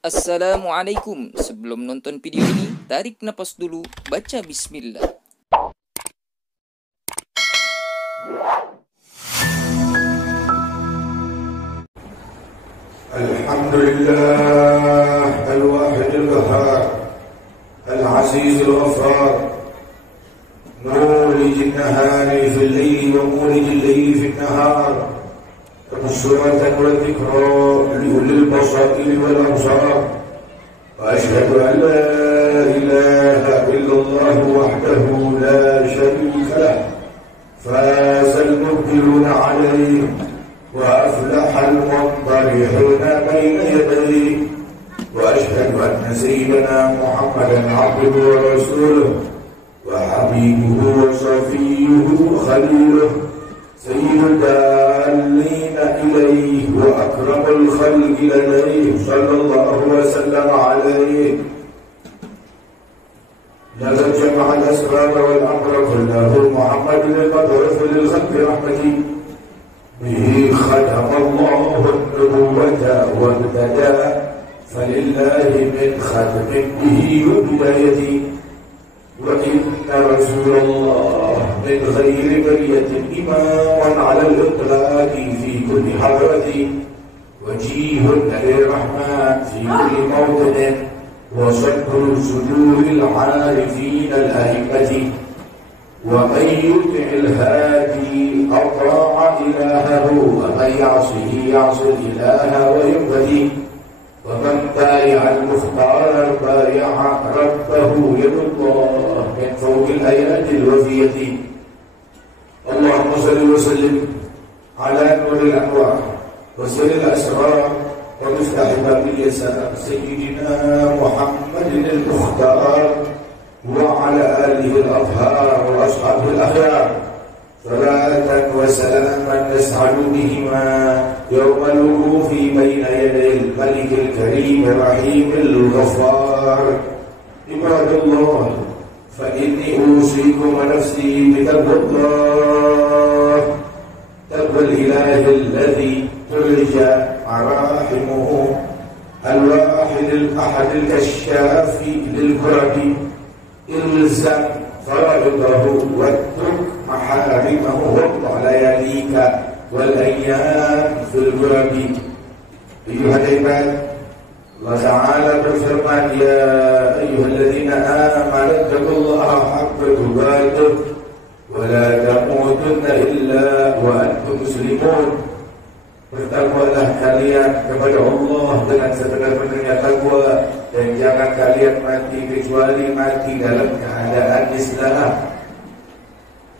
Assalamualaikum. Sebelum nonton video ini, tarik napas dulu, baca bismillah. Alhamdulillah al-wahid al-qahhar al-aziz al-ghaffar nurij an-nahari fil layli wa murij al-layli fil nahar tafsiratan wa dhikra li ulil basair wal absar wa ashhadu an la ilaha illallah wahdahu la sharika lah fazal mubtiluna alayhi وأفلح المنطلحون بين يديه وأشهد أن سيدنا محمدا عبده ورسوله وحبيبه وصفيه خليله سيد الدالين إليه وأكرم الخلق لديه صلى الله وسلم عليه لقد جمع الأسرار والأمر كله محمد المبعوث للخلق رحمته به ختم الله النبوة وابتدى فلله من ختم به وبداية وإن رسول الله من غير برية إمام على الإطلاق في كل حضرة وجيه للرحمن في كل موطن وصدر صدور العارفين الأئمة ومن يطع الهادي أطاع إلهه ومن يعصه يعصي الإله ويهتدي ومن بايع المختار بايع ربه يد الله من فوق الآيات الوفية اللهم صل وسلم على نور الأنوار وسر الأسرار ومفتاح باب اليسار سيدنا محمد المختار وعلى آله الأطهار وأصحابه الأخيار صلاة وسلاما نسعد بهما يوم الوقوف بين يدي الملك الكريم الرحيم الغفار عباد الله فإني أوصيكم ونفسي بتقوى الله تقوى الإله الذي ترجى مراحمه الواحد الأحد الكشاف للكرب إلزم فرائضه واترك محارمه واقطع لياليك والأيام في الغرب أيها العباد الله تعالى berfirman يا أيها الذين آمنوا اتقوا الله حق تقاته ولا تموتن إلا وأنتم مسلمون. Bertakwalah kalian kepada Allah dengan sebenar-benarnya takwa dan jangan kalian mati kecuali mati dalam keadaan Islam.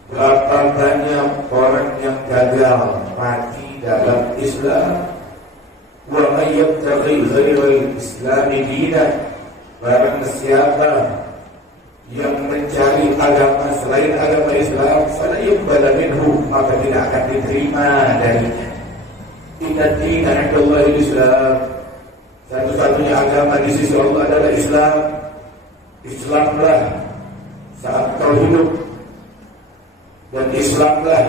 Berapa banyak orang yang gagal mati dalam Islam? Wa may yabtaghi ghairal Islam dinan, barang siapa yang mencari agama selain agama Islam, fala yuqbal minhu, maka tidak akan diterima darinya. Inna dina 'inda Allahil Islam. Satu-satunya agama di sisi Allah adalah Islam. Islamlah saat kau hidup dan Islamlah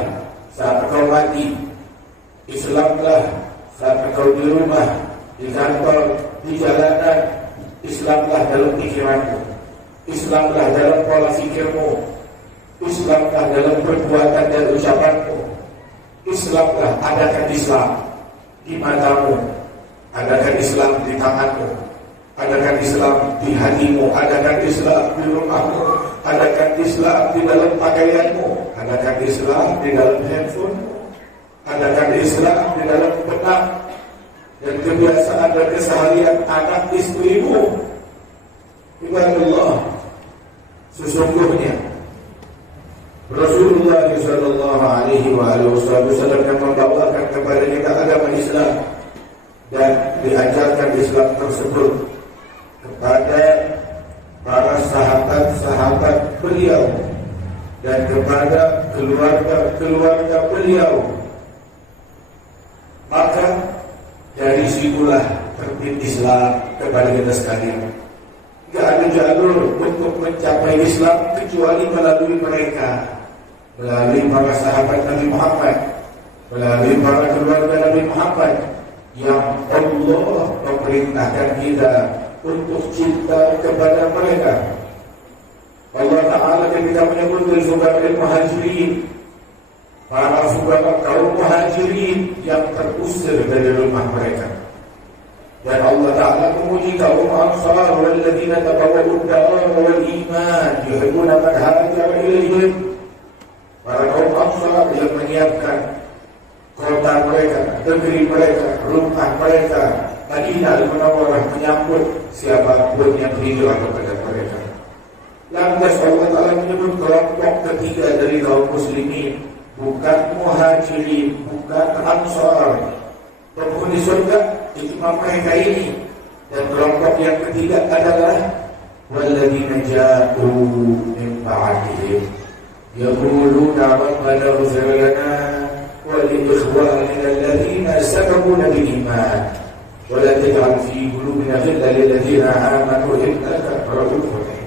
saat kau mati. Islamlah saat kau di rumah, di kantor, di jalanan. Islamlah dalam pikiranmu. Islamlah dalam pola fikirmu. Islamlah dalam perbuatan dan ucapanmu. Islamlah, adakan Islam di matamu, adakan Islam di tanganmu, adakan Islam di hatimu, adakan Islam di rumahmu, adakan Islam di dalam pakaianmu, adakan Islam di dalam handphonemu, adakan Islam di dalam benak dan kebiasaan dan keseharian anak istrimu. Ibadallah, sesungguhnya Rasulullah SAW yang membawakan kepada kita agama Islam dan diajarkan Islam tersebut kepada para sahabat-sahabat beliau dan kepada keluarga-keluarga beliau. Maka dari situlah terbit Islam kepada kita sekalian. Tidak ada jalur untuk mencapai Islam kecuali melalui mereka, melalui para sahabat Nabi Muhammad, melalui para keluarga Nabi Muhammad, yang Allah memerintahkan kita untuk cinta kepada mereka. Allah Ta'ala ketika menyebut fuqara'il muhajirin, para fuqara kaum muhajirin yang terusir dari rumah mereka. Dan Allah Ta'ala memuji kaum Ansar walladzina tabawwa'ud dar wal iman yuhibbuna man hajara ilaihim. Para kaum Ansar yang menyiapkan kota mereka, negeri mereka, rumah mereka, Madinah Al-Munawwarah menyambut siapapun yang hijrah kepada mereka. Lantas Allah Ta'ala menyebut kelompok ketiga dari kaum muslimin, bukan muhajirin, bukan ansar. Penghuni surga itu mereka ini. Dan kelompok yang ketiga adalah walladzina ja'u min ba'dihim yaquluna rabbana ighfir lana wa li ikhwanina alladhina sabaquna bil iman wa la taj'al fi qulubina ghillan lil ladzina amanu innaka ra'ufur rahim.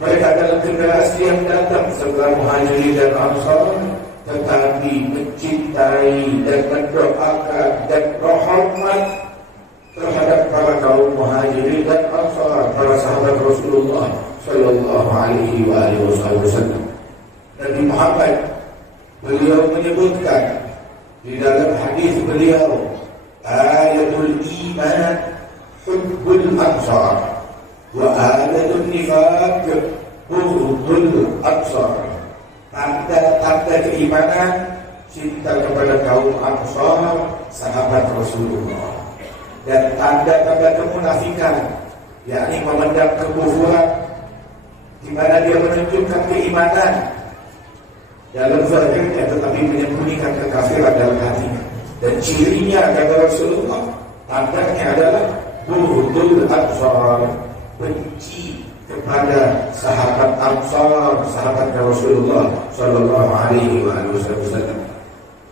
Mereka adalah generasi yang datang setelah muhajirin dan ansar, tetapi mencintai dan mendoakan dan berhormat terhadap para kaum muhajirin dan ansar, para sahabat Rasulullah sallallahu alaihi wasallam. Nabi Muhammad, beliau menyebutkan di dalam hadis beliau, ayatul iman hubbul ansar wa ayatul nifaq bughdul ansar. Tanda-tanda keimanan cinta kepada kaum Ansar, sahabat Rasulullah. Dan tanda-tanda kemunafikan, yakni memendam kekufuran, di mana dia menunjukkan keimanan dalam zahirnya tetapi menyembunyikan kekafiran dalam hatinya. Dan cirinya kata Rasulullah, tandanya adalah bughdul ansar, benci kepada sahabat Ansar, sahabat Rasulullah sallallahu alaihi wasallam.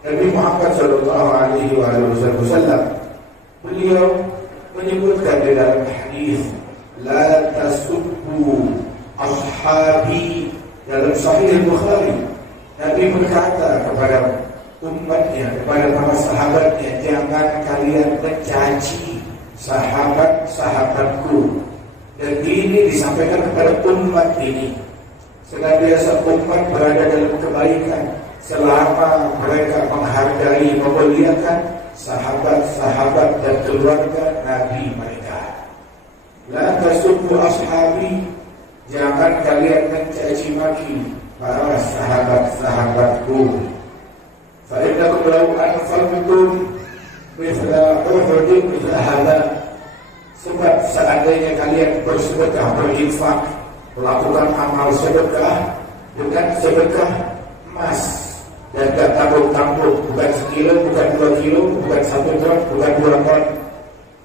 Nabi Muhammad sallallahu alaihi wasallam beliau menyebutkan di dalam hadis, la tasubbu ashabi, dalam Sahih Bukhari. Nabi berkata kepada umatnya, kepada para sahabatnya, jangan kalian mencaci sahabat-sahabatku. Dan ini disampaikan kepada umat ini. Senantiasa umat berada dalam kebaikan selama mereka menghargai, memuliakan sahabat-sahabat dan keluarga Nabi mereka. La tasubbu ashabi, jangan kalian mencaci maki para sahabat-sahabatku. Fa innakum law anfaqtum mithla Uhud mithla hadha, sebab seandainya kalian bersedekah, berinfak, melakukan amal sedekah dengan sedekah emas, dan gak tanggung-tanggung, bukan sekilo, bukan 2 kilo, bukan 1 ton, bukan 2 ton,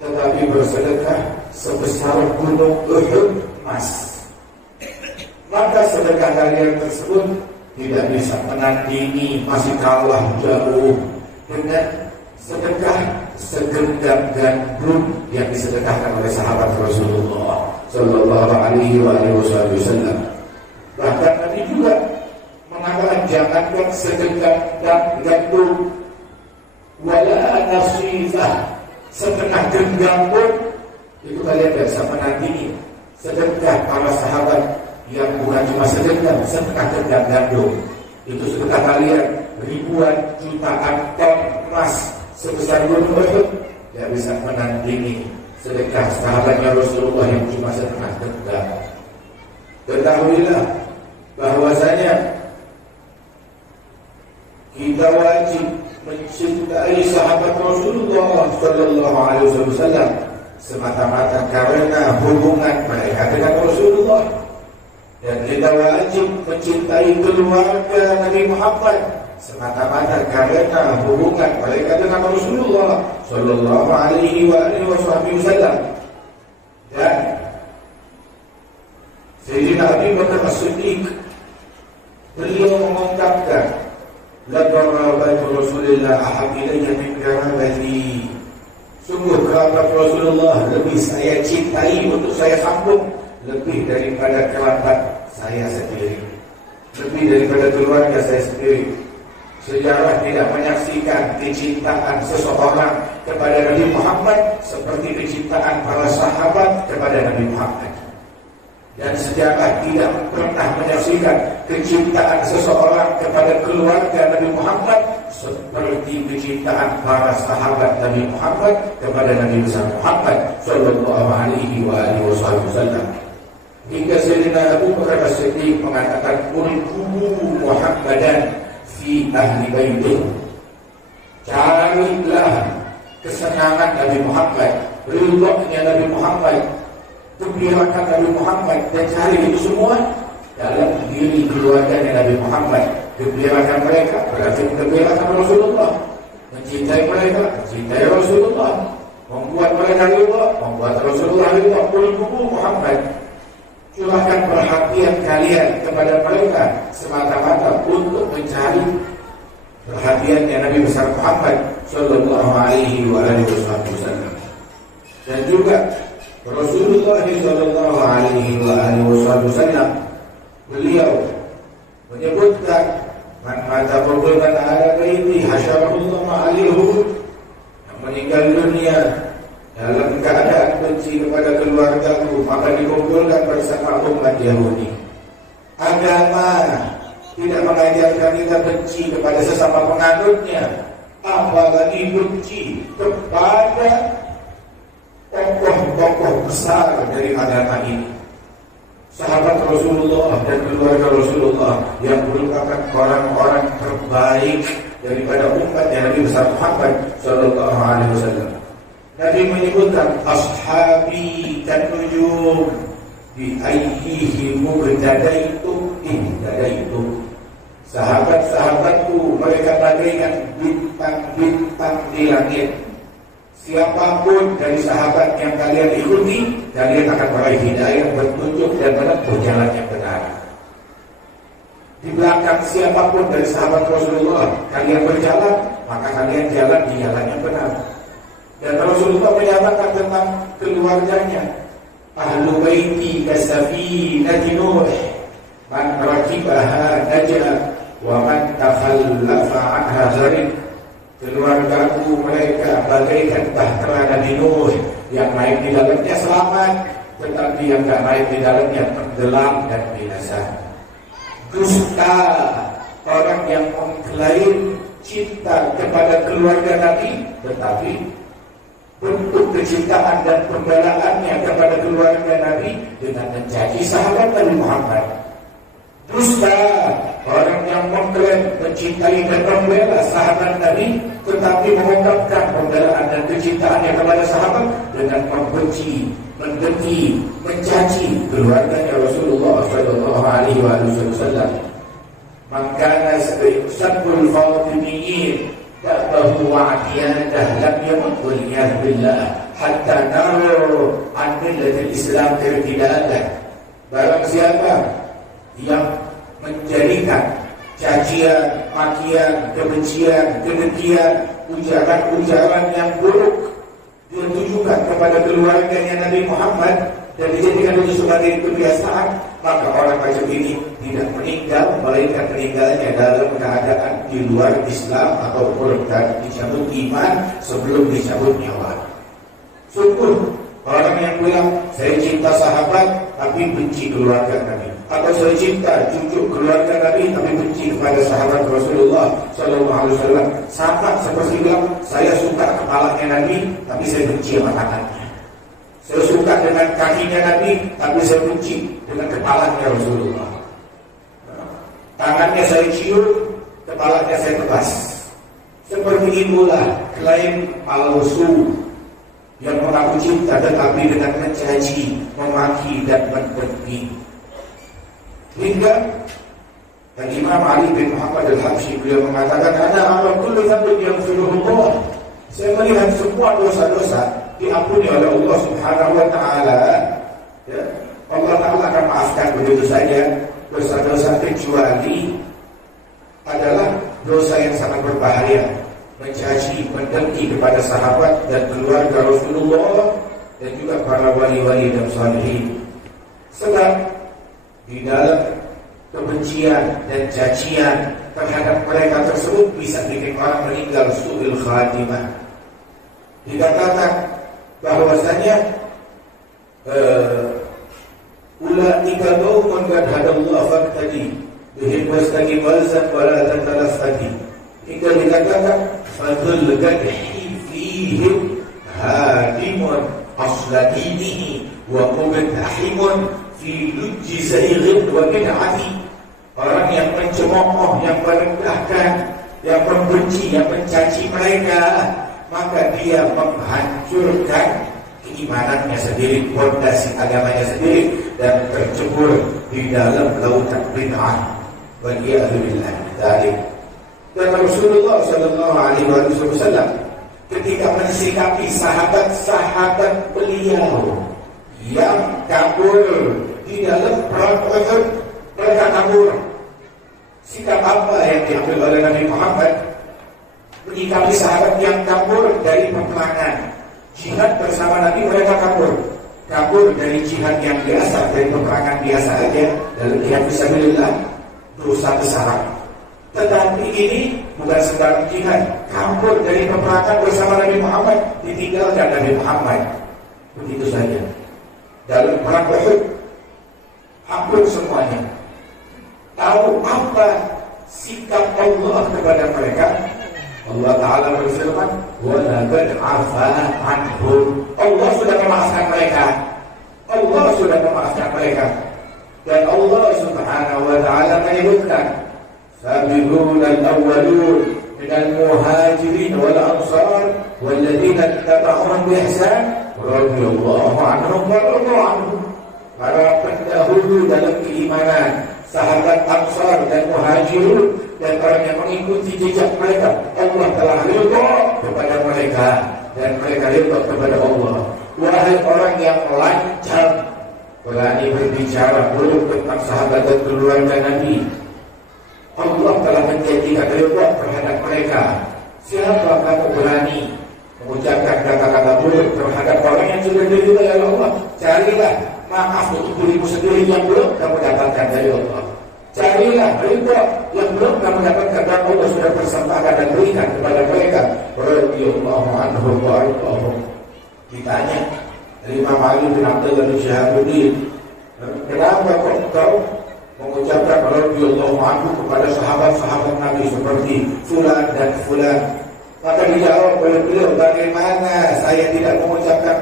tetapi bersedekah sebesar gunung Uhud emas, maka sedekah kalian tersebut tidak bisa menandingi, masih kalah jauh dengan sedekah segenggam gandum yang disedekahkan oleh sahabat Rasulullah sallallahu alaihi wasallam. Bahkan Nabi juga mengatakan, jangankan segenggam gandum, wala nasifah, setengah genggam pun itu kalian tidak bisa menandingi sedekah para sahabat yang bukan cuma segenggam, setengah genggam gandum. Itu sedekah kalian ribuan jutaan ton emas sebesar gunung Uhud, tidak bisa menandingi sedekah sahabatnya Rasulullah yang cuma setengah genggam. Ketahuilah bahwasanya kita wajib mencintai sahabat Rasulullah sallallahu alaihi wasallam semata-mata karena hubungan mereka dengan Rasulullah, dan kita wajib mencintai keluarga Nabi Muhammad semata-mata karena hubungan mereka dengan Rasulullah sallallahu alaihi wasallam. Dan Sayyidina Abi Bakar As-Siddiq, beliau mengungkapkan, la qarabatu Rasulillah ahab ilayya min qarabati, sungguh kerabat Rasulullah lebih saya cintai, untuk saya sambung, lebih daripada kerabat saya sendiri, lebih daripada keluarga saya sendiri. Sejarah tidak menyaksikan kecintaan seseorang kepada Nabi Muhammad seperti kecintaan para sahabat kepada Nabi Muhammad. Dan sejarah tidak pernah menyaksikan kecintaan seseorang kepada keluarga Nabi Muhammad seperti kecintaan para sahabat Nabi Muhammad kepada Nabi besar Muhammad sallallahu alaihi wasallam. Hingga Sayyidina Abu Bakar As-Siddiq mengatakan, "Ulqumu Muhammadan fi ahli baitih." Carilah kesenangan Nabi Muhammad, ridhonya Nabi Muhammad, kegembiraan Nabi Muhammad, dan cari itu semua dalam diri keluarganya Nabi Muhammad. Kegembiraan mereka berarti kegembiraan Rasulullah, mencintai mereka, mencintai Rasulullah, membuat mereka ridha, membuat Rasulullah ridha. Ulqumu Muhammad, curahkan perhatian kalian kepada mereka semata-mata untuk mencari perhatiannya Nabi besar Muhammad sallallahu alaihi wasallam. Dan juga Rasulullah sallallahu alaihi wasallam beliau menyebutkan, "Man mata qurban ala baiti hasyarahullah ma'alihu." Yang meninggal dunia dalam keadaan benci kepada keluargaku, maka dikumpulkan bersama umat Yahudi. Agama tidak mengajarkan kita benci kepada sesama penganutnya, apalagi benci kepada tokoh-tokoh besar dari agama ini. Sahabat Rasulullah dan keluarga Rasulullah yang merupakan orang-orang terbaik daripada umat yang Nabi besar Muhammad sallallahu alaihi wasallam. Nabi menyebutkan, "Ashabi kan-nujum bi ayyihi muqtadaitu ihtadaitu." Sahabat-sahabatku mereka bagaikan bintang-bintang di langit. Siapapun dari sahabat yang kalian ikuti, kalian akan meraih hidayah, petunjuk dan menempuh jalan yang benar. Di belakang siapapun dari sahabat Rasulullah kalian berjalan, maka kalian jalan di jalan yang benar. Dan Rasulullah menyatakan tentang keluarganya, "Ahlu baiti kasafinati Nuh, man rakibaha naja, wa man takhallafa anha gharib." Keluargaku mereka bagaikan bahtera Nabi Nuh, yang naik di dalamnya selamat, tetapi yang tak naik di dalamnya tenggelam dan binasa. Dusta orang yang mengklaim cinta kepada keluarga Nabi, tetapi bentuk kecintaan dan pembelaannya kepada keluarga Nabi dengan mencaci sahabat Nabi Muhammad. Dusta orang yang mengklaim mencintai dan membela sahabat Nabi, tetapi mengungkapkan pembelaan dan kecintaannya kepada sahabat dengan membenci, mendengki, mencaci keluarganya Rasulullah sallallahu alaihi wasallam. Maka sabul Fatimiyin ba'dahu wa'diyadah lam yamut waliyah billah hatta naru an millatil Islam irtidadah. Barang siapa yang menjadikan cacian, makian, kebencian, kedengkian, ujaran-ujaran yang buruk dia tujukan kepada keluarganya Nabi Muhammad dan dijadikan itu sebagai kebiasaan, maka orang macam ini tidak meninggal, melainkan meninggalnya dalam keadaan di luar Islam ataupun dicabut iman sebelum dicabut nyawa. Syukur orang yang bilang saya cinta sahabat tapi benci keluarga Nabi, atau saya cinta cucu keluarga Nabi tapi benci kepada sahabat Rasulullah sallallahu alaihi wasallam, sama seperti bilang saya suka kepalanya Nabi tapi saya benci tangannya. Saya suka dengan kakinya Nabi tapi saya benci dengan kepalanya Rasulullah. Tangannya saya cium, kepalanya saya tebas. Seperti itulah klaim palsu yang mengaku cinta tetapi dengan mencaci, memaki dan mendengki. Hingga dan Imam Ali bin Muhammad Al-Habsyi beliau mengatakan, "Ana ala kulli dhanbin yaghfiruhullah." Saya melihat semua dosa-dosa diampuni oleh Allah Subhanahu wa taala. Ya, Allah Taala akan maafkan begitu saja dosa-dosa, kecuali adalah dosa yang sangat berbahaya, mencaci, mendengki kepada sahabat dan keluarga Rasulullah dan juga para wali-wali dan salihin. Sebab di dalam kebencian dan cacian terhadap mereka tersebut bisa bikin orang meninggal su'il khatimah. Dikatakan bahwasanya ulaika qaumun qad hadallahu faqtadi bihim wastaqim walzam wala tatalafati. Hingga dikatakan fadhul gadhi fihim hadimun asladinihi wa mubtahimun fi lujji zayghin wa bid'ati. Orang yang mencemooh, yang merendahkan, yang membenci, yang mencaci mereka, maka dia menghancurkan keimanannya sendiri, fondasi agamanya sendiri, dan tercebur di dalam lautan bid'ah. Waliyahzubillah dzalik. Dan Rasulullah sallallahu alaihi wasallam ketika mensikapi sahabat-sahabat beliau yang kabur di dalam perang Uhud, mereka kabur. Sikap apa yang diambil oleh Nabi Muhammad menyikapi sahabat yang kabur dari peperangan jihad bersama Nabi? Mereka kabur dari jihad yang biasa, dari peperangan biasa aja, dalam jihad fisabilillah, dosa besar. Tetapi ini bukan sembarang jihad, kabur dari peperangan bersama Nabi Muhammad, ditinggalkan Nabi Muhammad begitu saja. Dalam perang Uhud hampir semuanya. Tahu apa sikap Allah kepada mereka? Allah Ta'ala berfirman, وَلَقَدْ عَفَا عَنْهُمْ. Allah sudah memaafkan mereka. Allah sudah memaafkan mereka. Dan Allah Subhanahu wa Ta'ala menyebutkan, سَابِقُونَ الْأَوَّلُونَ مِنَ الْمُهَاجِرِينَ وَالْأَنصَارِ وَالَّذِينَ اتَّبَعُوهُم بِإِحْسَانٍ رَضِيَ اللَّهُ عَنْهُمْ وَرَضُوا عَنْهُ. Para pendahulu dalam keimanan, sahabat Ansar dan Muhajirun, dan orang yang mengikuti jejak mereka, Allah telah ridha kepada mereka dan mereka ridha kepada Allah. Wahai orang yang lancar berani berbicara buruk tentang sahabat dan keluarga Nabi, Allah telah menjadikan ridha terhadap mereka. Siapa kamu berani mengucapkan kata-kata buruk terhadap orang yang sudah diridhai oleh Allah? Carilah maaf untuk dirimu sendiri yang belum kamu dapatkan dari Allah. Carilah ridha yang belum kamu dapatkan dan Allah sudah persembahkan dan berikan kepada mereka. Radhiyallahu anhum wa ardahum. Ditanya Imam Ali bin Abdullah bin Syahabuddin, kenapa kok kau mengucapkan radhiyallahu anhu kepada sahabat-sahabat Nabi seperti fulan dan fulan? Maka dijawab oleh beliau, bagaimana saya tidak mengucapkan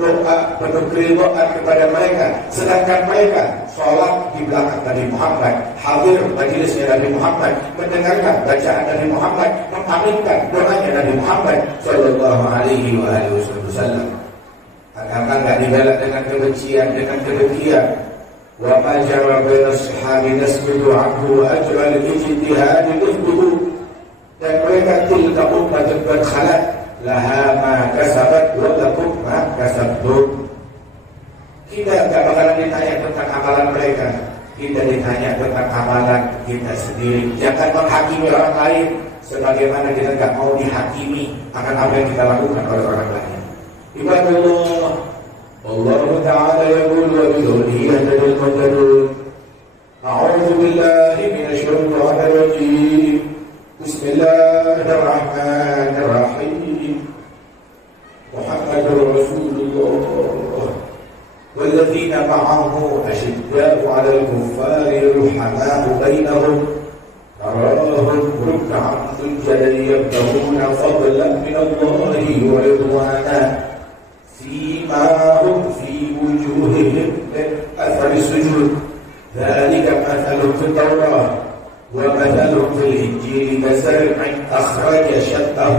doa penuh keridhaan kepada mereka, sedangkan mereka sholat di belakang Nabi Muhammad, hadir majelisnya Nabi Muhammad, mendengarkan bacaan Nabi Muhammad, mengaminkan doanya Nabi Muhammad sallallahu alaihi wasallam. Agama tidak dibalas dengan kebencian, dengan kedengkian. Wa ma jara baina sahabi nasbidu anhu wa ajra al-ijtihad yuthbuhu. Dan mereka tilka ummatun qad khalat laha ma kasabat wa lakum ma kasabtum. Kita tidak bakalan ditanya tentang amalan mereka, kita ditanya tentang amalan kita sendiri. Jangan menghakimi orang lain sebagaimana kita tidak mau dihakimi akan apa yang kita lakukan oleh orang lain. Ibadallah, Allah Ta'ala yaqul wa bihi yahdil muhtadun. A'udzu billahi minasy syaithanir rajim. Bismillahirrahmanirrahim. Muhammadur Rasulullah walladzina ma'ahu asyidda'u 'alal kuffari ruhamaa'u bainahum tarahum ruk'an sujjadan yabtaghuna fadlan min Allahi wa ridwanan simahum fi wujuhihim min athari sujud dzalika mathalun fit Tawrah ومثلهم في الإنجيل كزرع أخرج شطه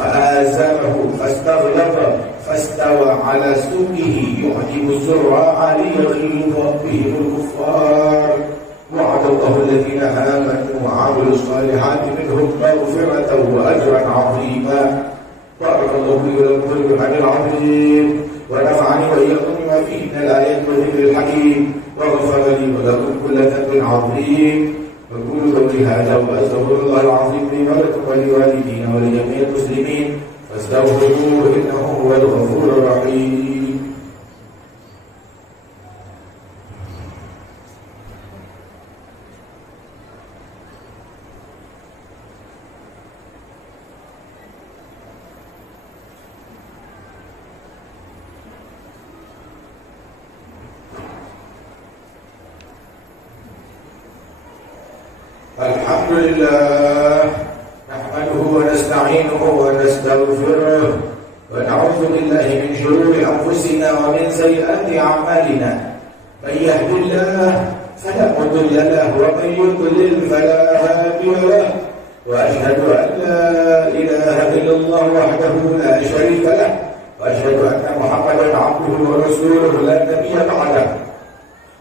فآزره فاستغلظ فاستوى على سوقه يعجب الزراع ليغيظ بهم الكفار وعد الله الذين آمنوا وعملوا الصالحات منهم مغفرة وأجرا عظيما. بارك الله لي ولكم في القرآن العظيم ونفعني وإياكم بما فيه من الآيات والذكر الحكيم وغفر لي ولكم كل ذنب عظيم. أقول قولي هذا وأستغفر الله العظيم لي ولكم ولوالدينا ولجميع المسلمين فاستغفروه إنه هو الغفور الرحيم. الحمد لله نحمده ونستعينه ونستغفره ونعوذ بالله من شرور أنفسنا ومن سيئات أعمالنا من يهد الله فلا مضل له ومن يضلل فلا هادي له وأشهد أن لا إله إلا الله وحده لا شريك له وأشهد أن محمدا عبده ورسوله لا نبي بعده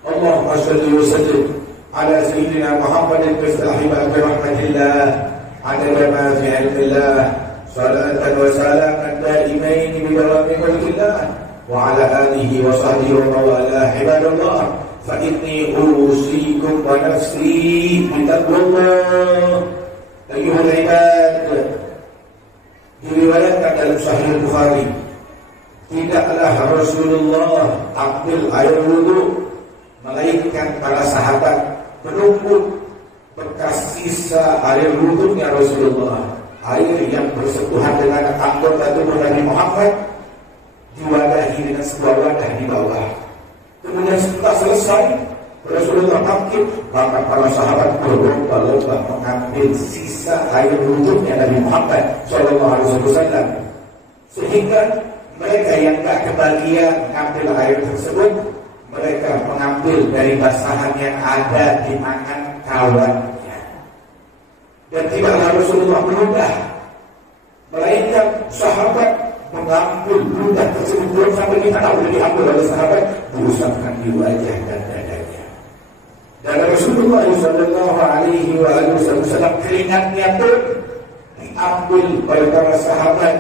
اللهم صل وسلم على سيدنا محمد مفتاح باب رحمة الله عدد ما في علم الله صلاة وسلاما دائمين بدوام ملك الله وعلى آله وصحبه ومن والاه عباد الله فإني أوصيكم ونفسي بتقوى الله أيها العباد. Diriwayatkan dalam Sahih Bukhari, tidaklah Rasulullah ambil air wudu melainkan para sahabat menunggu bekas sisa air wudunya Rasulullah, air yang bersentuhan dengan anggota tubuh Nabi Muhammad diwadahi dengan sebuah wadah di bawah. Kemudian setelah selesai Rasulullah bangkit, maka para sahabat berlomba-lomba mengambil sisa air wudunya Nabi Muhammad SAW, sehingga mereka yang tak kebagian mengambil air tersebut, mereka mengambil dari basahan yang ada di tangan kawannya. Dan tidaklah Rasulullah berubah, melainkan sahabat mengambil ludah tersebut belum sampai kita tahu diambil oleh sahabat, diusapkan di wajah dan dadanya. Dan Rasulullah SAW keringatnya pun diambil oleh para sahabat.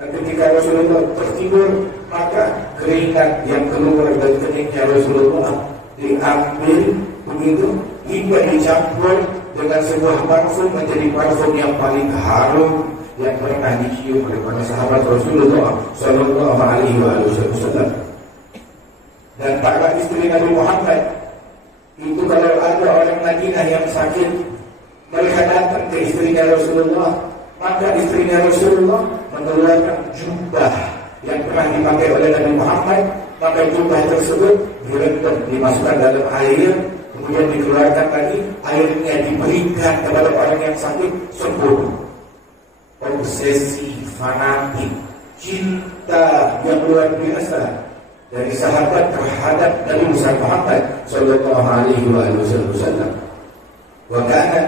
Dan ketika Rasulullah tertidur, maka keringat yang keluar dari keningnya Rasulullah diambil begitu hingga dicampur dengan sebuah parfum menjadi parfum yang paling harum yang pernah dicium oleh para sahabat Rasulullah Sallallahu Alaihi Wasallam. Dan para istri Nabi Muhammad itu kalau ada orang Madinah yang sakit, mereka datang ke istrinya Rasulullah, maka istrinya Rasulullah mengeluarkan jubah yang pernah dipakai oleh Nabi Muhammad, maka jubah tersebut direndam, dimasukkan dalam air, kemudian dikeluarkan lagi, airnya diberikan kepada orang yang sakit, sembuh. Obsesi, fanatik, cinta yang luar biasa dari sahabat terhadap Nabi Muhammad Sallallahu Alaihi Wasallam. Wakana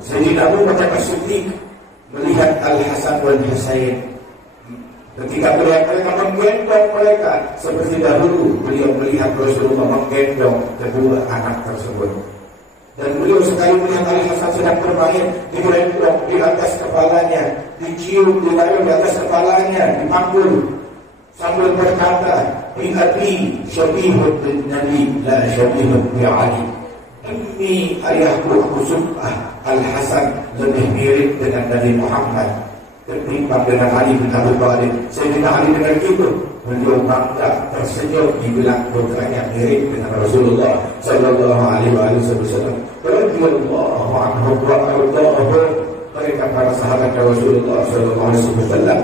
Sayyidina Abu Bakar As-Siddiq melihat Al-Hasan wal Husain, ketika mereka menggendong mereka seperti dahulu beliau melihat Rasulullah menggendong kedua anak tersebut. Dan beliau sekali melihat Al-Hasan sedang bermain, digendong di atas kepalanya, dicium, ditaruh di atas kepalanya, dipanggul sambil berkata, "Bi abi syabihun bin Nabi la syabihun bi Ali." Ini ayahku, aku sumpah Al-Hasan lebih mirip dengan Nabi Muhammad ketimbang dengan Ali bin Abi Thalib. Sayyidina Ali dengan itu beliau bangga, tersenyum, dibilang putranya mirip dengan Rasulullah Sallallahu Alaihi Wasallam. Radhiyallahu anhu wa ardaahu. Mereka para sahabat Rasulullah Sallallahu Alaihi Wasallam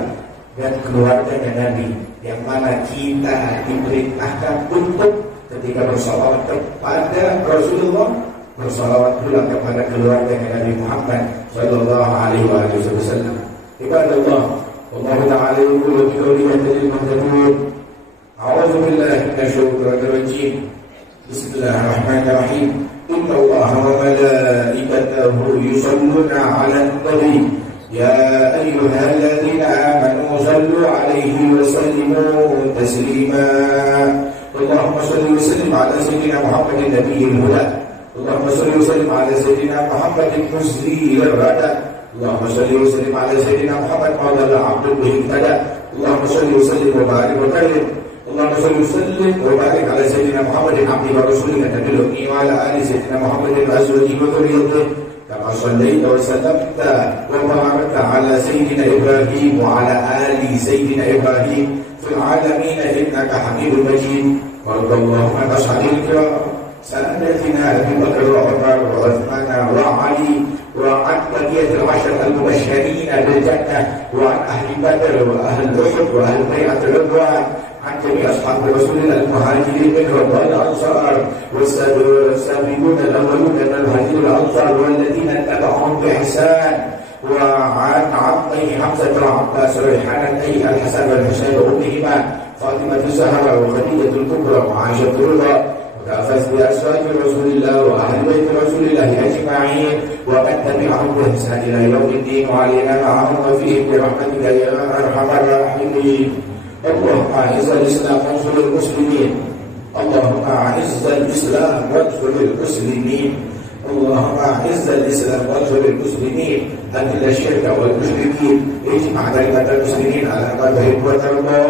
dan keluarganya Nabi, yang mana kita diperintahkan untuk ketika bersalawat kepada Rasulullah, bersalawat pula kepada keluarga Nabi Muhammad Sallallahu Alaihi Wasallam. Ibadallah, Allah Ta'ala yaqulu fi qawlihi al-muhtadin, a'udzu billahi minasyaitonir rajim. Bismillahirrahmanirrahim. Inna Allaha wa malaikatahu yusalluna 'alan nabi. Ya ayyuhalladzina amanu sallu 'alaihi wa sallimu taslima. اللهم صل وسلم على سيدنا محمد النبي الهدى. اللهم صل وسلم على سيدنا محمد المسري الرادى. اللهم صل وسلم على سيدنا محمد مولانا عبد به اهتدى. اللهم صل وسلم وبارك وكرم. اللهم صل وسلم وبارك على سيدنا محمد عبده ورسوله النبي الأمي وعلى آل سيدنا محمد وأزواجه وذريته كما صليت وسلمت وباركت على سيدنا إبراهيم وعلى آل سيدنا إبراهيم في العالمين إنك حميد مجيد. وارض اللهم عن أصحاب الكرام سادتنا أبي بكر وعمر وعثمان وعلي وعن بقية العشر المبشرين بالجنة وعن أهل بدر وأهل أحد وأهل بيعة الرضوان عن جميع أصحاب رسول الله المهاجرين منهم والأنصار والسابقون الأولون من المهاجرين والأنصار والذين اتبعهم بإحسان، وعن عمه حمزة والعباس وريحانتي الحسن والحسين وأمهما فاطمة الزهراء وخديجة الكبرى وعائشة الرضا، وكافة بأزواج رسول الله وأهل بيت رسول الله أجمعين، ومن تبعهم بإحسان إلى يوم الدين، وعلينا معهم وفيهم برحمتك يا أرحم الراحمين. اللهم أعز الإسلام وانصر المسلمين، اللهم أعز الإسلام وانصر المسلمين، اللهم أعز الإسلام وانصر المسلمين، أذل الشرك والمشركين، اجمع كلمة المسلمين على ما تحب وترضى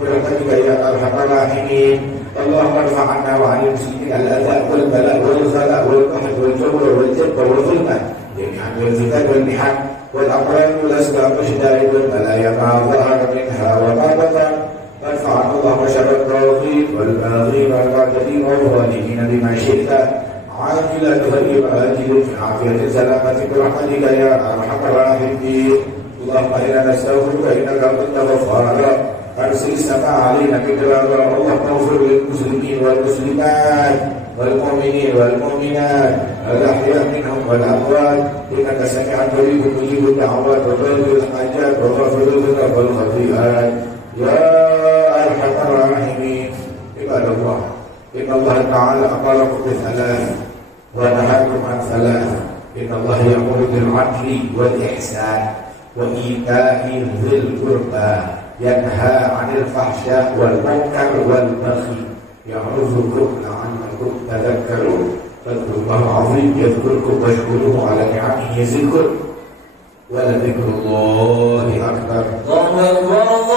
برحمتك يا أرحم الراحمين. اللهم ارفع عنا وعن المسلمين الأذى والبلاء والغلاء والقحط والجور والجب والظلم جميعا والفتن والمحن والأمراض والأسباب والشدائد والبلايا ما ظهر منها وما بطن. ارفع عنا اللهم شر الطاغين والباغين والمعتدين والظالمين بما شئت عاجلا غير آجل في عافية سلامة برحمتك يا أرحم الراحمين. اللهم إنا نستغفرك إنك كنت غفارا، أرسل السماء علينا مدرارا، اللهم اغفر للمسلمين والمسلمات والمؤمنين والمؤمنات الأحياء منهم والأموات، إنك سميع قريب مجيب الدعوات وقاضي الحاجات وغافر الذنوب والخطيئات يا أرحم الراحمين. عباد الله، إن الله تعالى أمركم بثلاث ونهاكم عن ثلاث. إن الله يأمر بالعدل والإحسان وإيتاء ذي القربى، ينهى عن الفحشاء والمنكر والبغي، يعظكم لعلكم تذكرون. فاذكروا الله العظيم يذكركم واشكروه على نعمه يزدكم ولذكر الله أكبر. الله أكبر.